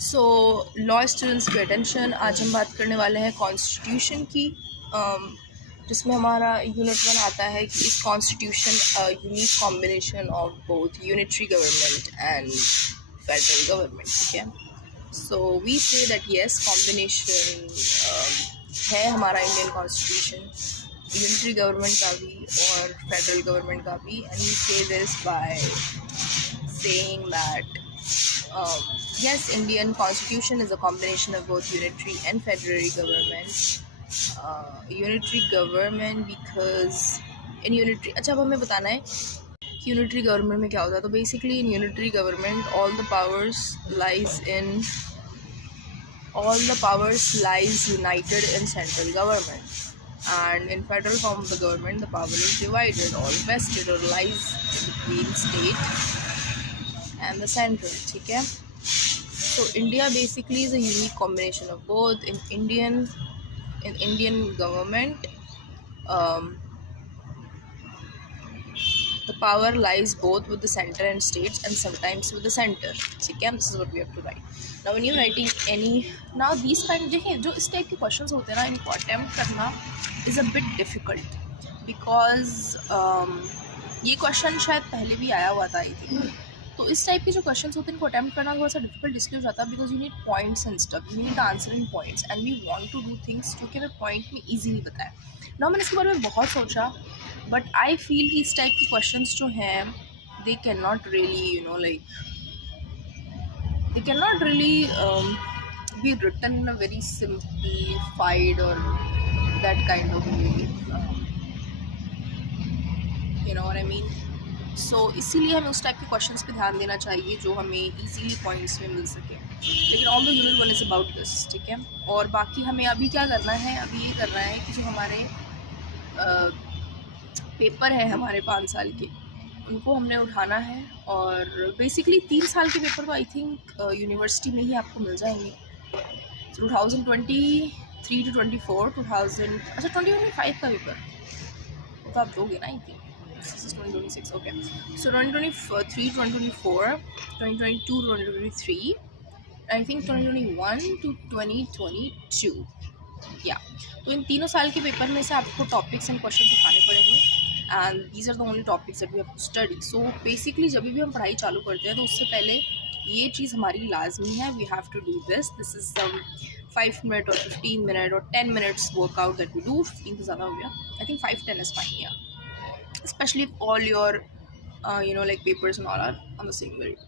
So law students की attention, आज हम बात करने वाले हैं कॉन्स्टिट्यूशन की, जिसमें हमारा यूनिट 1 आता है कि इस constitution unique combination of both unitary government and federal government. ठीक है, so we say that yes combination है हमारा इंडियन कॉन्स्टिट्यूशन, यूनिटरी गवर्नमेंट का भी और फेडरल गवर्नमेंट का भी, एंड वी से this by saying that yes, Indian constitution is a combination of both unitary and federal government. Unitary government because in unitary, अच्छा अब हमें बताना है कि unitary government में क्या होता है। तो basically in unitary government all the powers lies united in central government, and in federal form of the government the power is divided or vested or lies between state and the central. ठीक है, so India basically is a unique combination of both. In Indian government, the power lies both with the center and states, and sometimes with the center. ठीक है, this is what we have to write. Now when you're writing any, now these kind, देखिए जो इस type के questions होते हैं ना, इनको अटेम्प्ट करना is a bit difficult because ये क्वेश्चन शायद पहले भी आया हुआ था आई थिंक। तो इस टाइप के जो क्वेश्चंस होते हैं इनको अटेम्प्ट करना थोड़ा सा डिफिकल्ट इसलिए हो जाता है because you need points and stuff, you need answering points and we want to do things जो कि हमें पॉइंट में इजीली बताए ना। मैंने इसके बारे में बहुत सोचा, बट आई फील कि इस टाइप के क्वेश्चंस जो हैं they can not really they can not really be written in a very simplified or that kind of way, you know what I mean. सो इसीलिए हमें उस टाइप के क्वेश्चंस पे ध्यान देना चाहिए जो हमें इजीली पॉइंट्स में मिल सके। लेकिन all the unit 1 is about this. ठीक है, और बाकी हमें अभी क्या करना है, अभी ये करना है कि जो हमारे पेपर है हमारे 5 साल के, उनको हमने उठाना है। और बेसिकली 3 साल के पेपर तो आई थिंक यूनिवर्सिटी में ही आपको मिल जाएंगे। 2023 to 24, 2000, अच्छा 2025 का पेपर तो आप दोगे ना I think. This is 2026, okay. So 2023, 2024, 2022, 2023, I think 2021 to 2022, yeah. तो इन तीनों साल के पेपर में से आपको टॉपिक्स एंड क्वेश्चन उठाने पड़ेंगे, and these are the only topics that we have to study. So basically जब भी हम पढ़ाई चालू करते हैं तो उससे पहले ये चीज़ हमारी लाजमी है, we have to do this. This is some 5 minute और 15 मिनट और 10 minutes workout that we do. 15 तो ज़्यादा हो गया, I think 5-10 is fine, yeah. Especially if all your like papers and all are on the same grade.